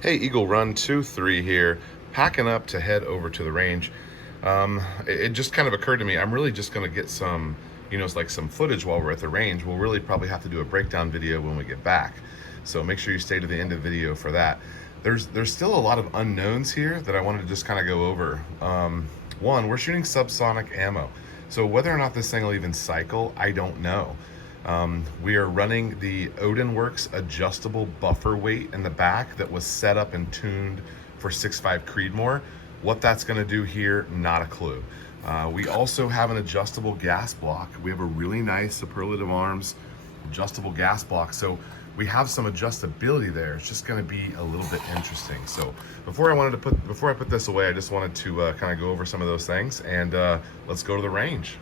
Hey, Eagle Run 2-3 here, packing up to head over to the range. It just kind of occurred to me, I'm really just going to get some, it's like some footage while we're at the range. We'll really probably have to do a breakdown video when we get back. So make sure you stay to the end of the video for that. There's still a lot of unknowns here that I wanted to just kind of go over. One, we're shooting subsonic ammo. So whether or not this thing will even cycle, I don't know. We are running the Odinworks adjustable buffer weight in the back that was set up and tuned for 6.5 Creedmoor. What that's going to do here, not a clue. We also have an adjustable gas block. We have a really nice Superlative Arms adjustable gas block, so we have some adjustability there. It's just going to be a little bit interesting. So before I put this away, I just wanted to kind of go over some of those things, and let's go to the range.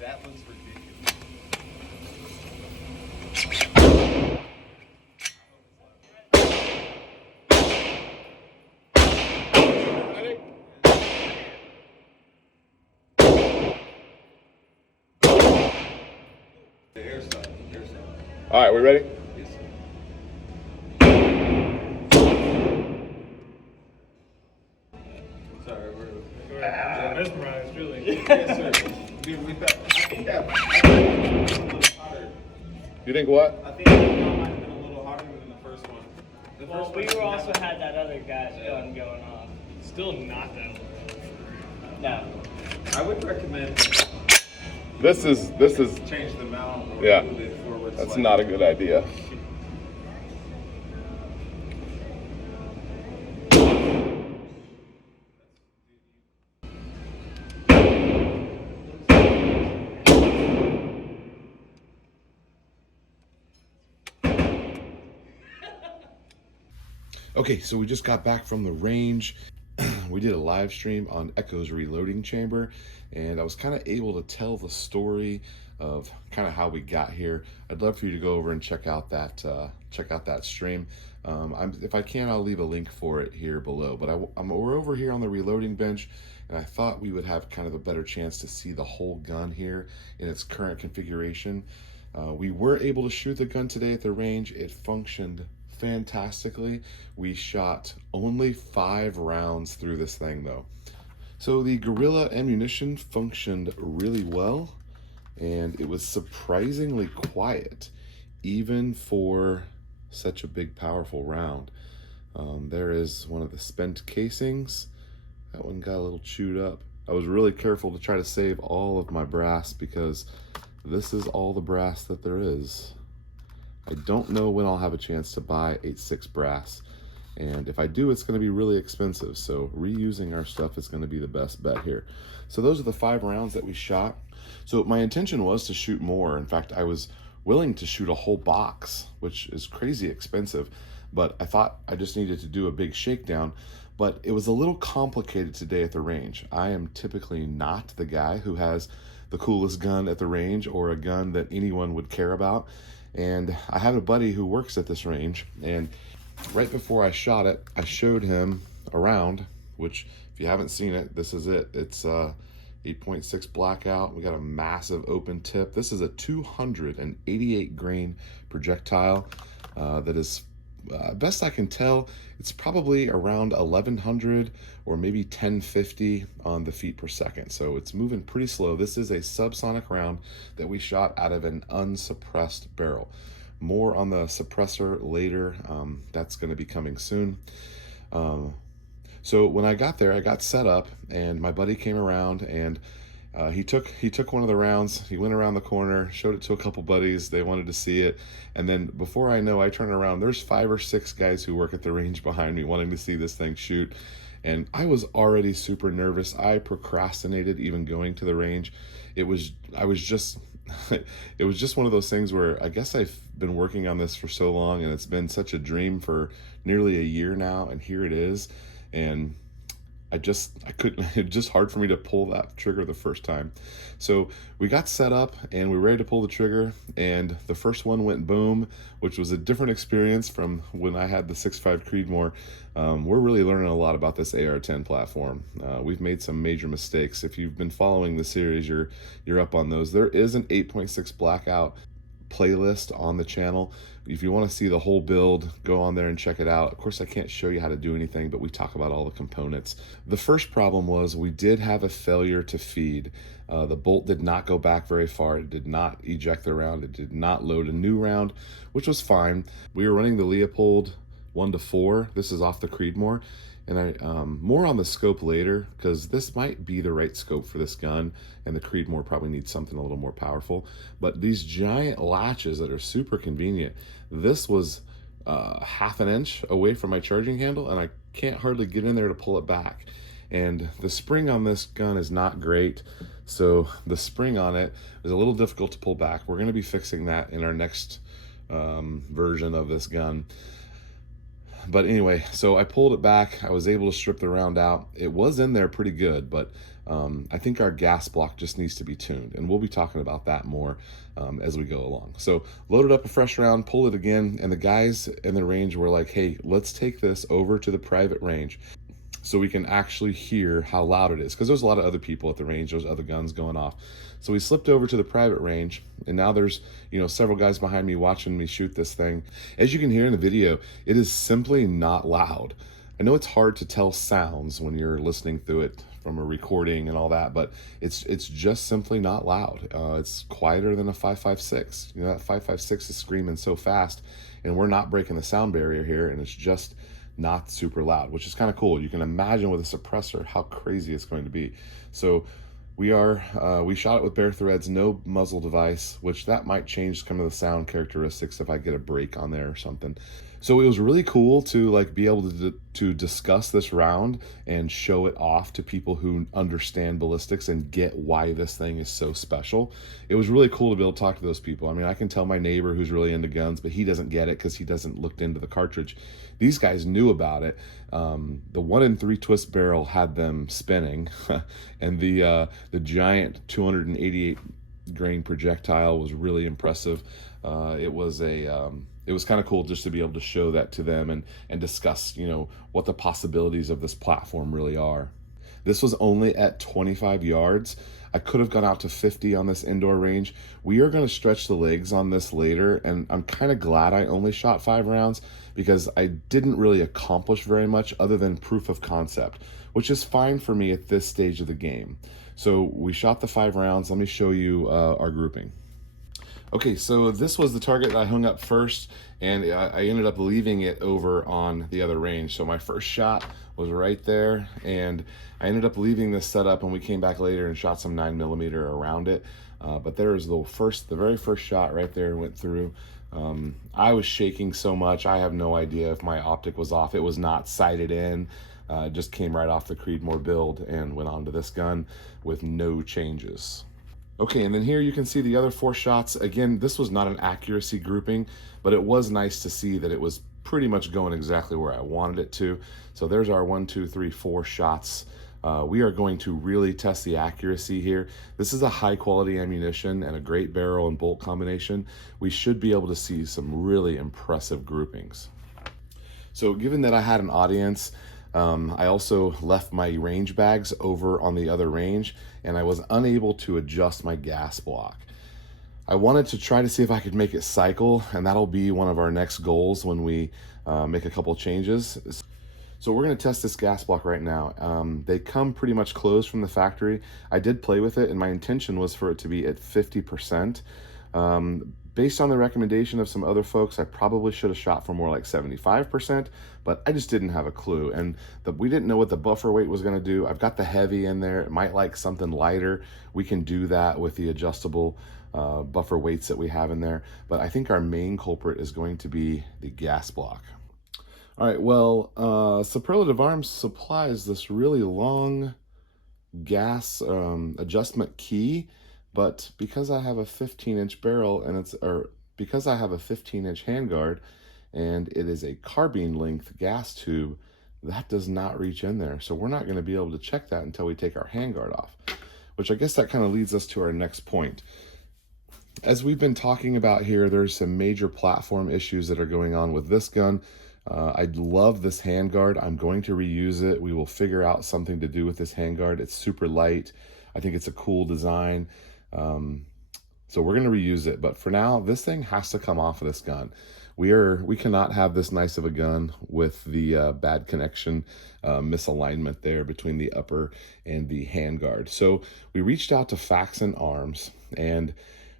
That looks ridiculous. The air side. All right, we ready? Yes, sir. Sorry, we're mesmerized, really. yes, sir. Dude, I think that might have been a little hotter. You think what? I think that might have been a little hotter than the first one. The Well, first we one were didn't also have- had that other guy's gun going off. Still not that low. No. I would recommend This is change the mount or Yeah. move it forward. that's slightly. not a good idea. Okay, so we just got back from the range. We did a live stream on Echo's reloading chamber, and I was kind of able to tell the story of kind of how we got here. I'd love for you to go over and check out that stream. If I can, I'll leave a link for it here below. But we're over here on the reloading bench, and I thought we would have kind of a better chance to see the whole gun here in its current configuration. We were able to shoot the gun today at the range. It functioned fantastically. We shot only 5 rounds through this thing though. So the Gorilla ammunition functioned really well, and it was surprisingly quiet, even for such a big, powerful round. There is one of the spent casings. That one got a little chewed up. I was really careful to try to save all of my brass because this is all the brass that there is. I don't know when I'll have a chance to buy 8.6 brass, and if I do, it's going to be really expensive, so reusing our stuff is going to be the best bet here. So those are the 5 rounds that we shot. So my intention was to shoot more. In fact, I was willing to shoot a whole box, which is crazy expensive, but I thought I just needed to do a big shakedown. But it was a little complicated today at the range. I am typically not the guy who has the coolest gun at the range or a gun that anyone would care about. And I have a buddy who works at this range, and right before I shot it, I showed him around, which if you haven't seen it, this is it. It's 8.6 blackout. We got a massive open tip. This is a 288 grain projectile that is, best I can tell, it's probably around 1100 or maybe 1050 on the feet per second. So it's moving pretty slow. This is a subsonic round that we shot out of an unsuppressed barrel. More on the suppressor later. That's going to be coming soon. So when I got there, I got set up, and my buddy came around, and he took one of the rounds. He went around the corner, showed it to a couple buddies. They wanted to see it, and then before I know, I turn around. There's 5 or 6 guys who work at the range behind me wanting to see this thing shoot, and I was already super nervous. I procrastinated even going to the range. I was just it was just one of those things where I guess I've been working on this for so long, and it's been such a dream for nearly a year now, and here it is. And I couldn't, it's just hard for me to pull that trigger the first time. So we got set up and we were ready to pull the trigger, and the first one went boom, which was a different experience from when I had the 6.5 Creedmoor. We're really learning a lot about this AR-10 platform. We've made some major mistakes. If you've been following the series, you're up on those. There is an 8.6 blackout playlist on the channel. If you want to see the whole build, go on there and check it out. Of course, I can't show you how to do anything, but we talk about all the components. The first problem was we did have a failure to feed. The bolt did not go back very far. It did not eject the round. It did not load a new round, which was fine. We were running the Leopold 1-4. This is off the Creedmoor. And I more on the scope later, because this might be the right scope for this gun, and the Creedmoor probably needs something a little more powerful. But these giant latches that are super convenient, this was half an inch away from my charging handle, and I can't hardly get in there to pull it back. And the spring on this gun is not great, so the spring on it is a little difficult to pull back. We're going to be fixing that in our next version of this gun. But anyway, so I pulled it back. I was able to strip the round out. It was in there pretty good, but I think our gas block just needs to be tuned, and we'll be talking about that more as we go along. So loaded up a fresh round, pulled it again, and the guys in the range were like, hey, let's take this over to the private range so we can actually hear how loud it is, because there's a lot of other people at the range, there's other guns going off. So we slipped over to the private range, and now there's, you know, several guys behind me watching me shoot this thing. As you can hear in the video, it is simply not loud. I know it's hard to tell sounds when you're listening through it from a recording and all that, but it's just simply not loud. It's quieter than a 5.56. You know, that 5.56 is screaming so fast, and we're not breaking the sound barrier here, and it's just not super loud, which is kind of cool. You can imagine with a suppressor how crazy it's going to be. So we shot it with bare threads, no muzzle device, which that might change some of the sound characteristics if I get a break on there or something. So it was really cool to like be able to discuss this round and show it off to people who understand ballistics and get why this thing is so special. It was really cool to be able to talk to those people. I mean, I can tell my neighbor who's really into guns, but he doesn't get it because he doesn't looked into the cartridge. These guys knew about it. The 1-in-3 twist barrel had them spinning, and the giant 288 grain projectile was really impressive. It was kind of cool just to be able to show that to them and discuss, you know, what the possibilities of this platform really are. This was only at 25 yards. I could have gone out to 50 on this indoor range. We are going to stretch the legs on this later, and I'm kind of glad I only shot 5 rounds because I didn't really accomplish very much other than proof of concept, which is fine for me at this stage of the game. So we shot the 5 rounds. Let me show you our grouping. Okay, so this was the target that I hung up first, and I ended up leaving it over on the other range. So my first shot was right there, and I ended up leaving this set up, and we came back later and shot some 9mm around it. But there was the very first shot right there went through. I was shaking so much, I have no idea if my optic was off. It was not sighted in. Just came right off the Creedmoor build and went on to this gun with no changes. Okay, and then here you can see the other 4 shots. Again, this was not an accuracy grouping, but it was nice to see that it was pretty much going exactly where I wanted it to. So there's our 1, 2, 3, 4 shots. We are going to really test the accuracy here. This is a high quality ammunition and a great barrel and bolt combination. We should be able to see some really impressive groupings. So given that I had an audience, I also left my range bags over on the other range, and I was unable to adjust my gas block. I wanted to try to see if I could make it cycle, and that'll be one of our next goals when we make a couple changes. So we're going to test this gas block right now. They come pretty much closed from the factory. I did play with it, and my intention was for it to be at 50%. Based on the recommendation of some other folks, I probably should have shot for more like 75%, but I just didn't have a clue. And we didn't know what the buffer weight was going to do. I've got the heavy in there. It might like something lighter. We can do that with the adjustable buffer weights that we have in there. But I think our main culprit is going to be the gas block. All right, well, Superlative Arms supplies this really long gas adjustment key. But because I have a 15-inch barrel and because I have a 15-inch handguard and it is a carbine length gas tube, that does not reach in there. So we're not going to be able to check that until we take our handguard off, which I guess that kind of leads us to our next point. As we've been talking about here, there's some major platform issues that are going on with this gun. I love this handguard. I'm going to reuse it. We will figure out something to do with this handguard. It's super light. I think it's a cool design. So we're going to reuse it, but for now, this thing has to come off of this gun. We cannot have this nice of a gun with the bad connection, misalignment there between the upper and the handguard. So we reached out to Faxon Arms, and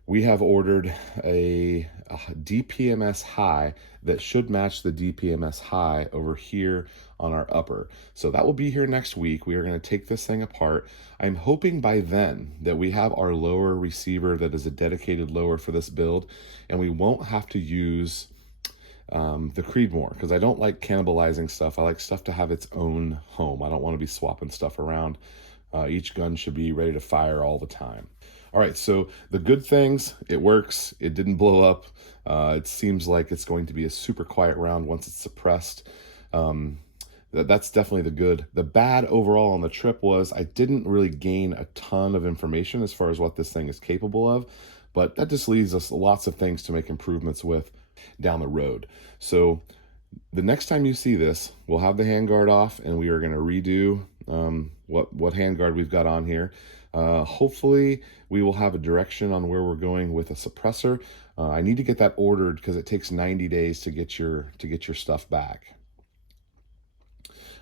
we have ordered a DPMS high that should match the DPMS high over here on our upper. So that will be here next week. We are going to take this thing apart. I'm hoping by then that we have our lower receiver that is a dedicated lower for this build, and we won't have to use the Creedmoor, because I don't like cannibalizing stuff. I like stuff to have its own home. I don't want to be swapping stuff around. Each gun should be ready to fire all the time. All right, so the good things, it works. It didn't blow up. It seems like it's going to be a super quiet round once it's suppressed. That's definitely the good. The bad overall on the trip was I didn't really gain a ton of information as far as what this thing is capable of, but that just leaves us lots of things to make improvements with down the road. So the next time you see this, we'll have the handguard off, and we are going to redo what handguard we've got on here. Hopefully we will have a direction on where we're going with a suppressor. I need to get that ordered because it takes 90 days to get your stuff back.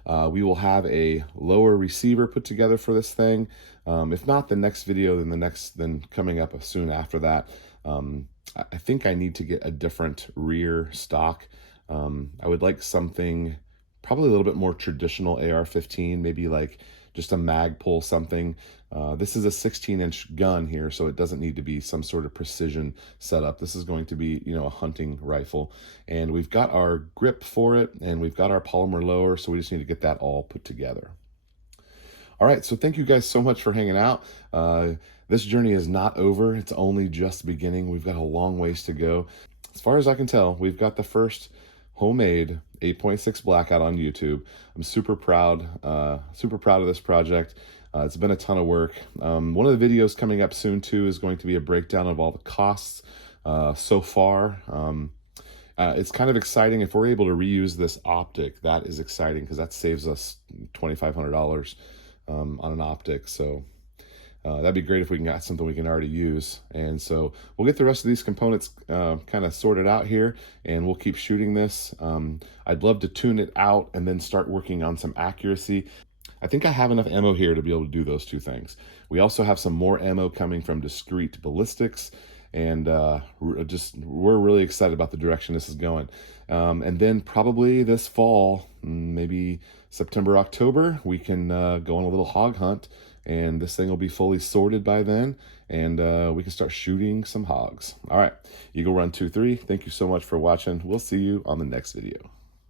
We will have a lower receiver put together for this thing. If not the next video, then coming up soon after that. I think I need to get a different rear stock. I would like something probably a little bit more traditional AR-15, maybe like just a mag pull something. This is a 16-inch gun here, so it doesn't need to be some sort of precision setup. This is going to be, a hunting rifle. And we've got our grip for it, and we've got our polymer lower, so we just need to get that all put together. All right, so thank you guys so much for hanging out. This journey is not over. It's only just beginning. We've got a long ways to go. As far as I can tell, we've got the first homemade 8.6 blackout on YouTube. I'm super proud of this project. It's been a ton of work. One of the videos coming up soon too is going to be a breakdown of all the costs so far. It's kind of exciting if we're able to reuse this optic. That is exciting because that saves us $2,500 on an optic. So that'd be great if we can get something we can already use. And so we'll get the rest of these components kind of sorted out here, and we'll keep shooting this. I'd love to tune it out and then start working on some accuracy. I think I have enough ammo here to be able to do those two things. We also have some more ammo coming from Discreet Ballistics, and we're really excited about the direction this is going. And then probably this fall, maybe September, October, we can go on a little hog hunt, and this thing will be fully sorted by then, and we can start shooting some hogs. All right, Eagle Run 23, thank you so much for watching. We'll see you on the next video.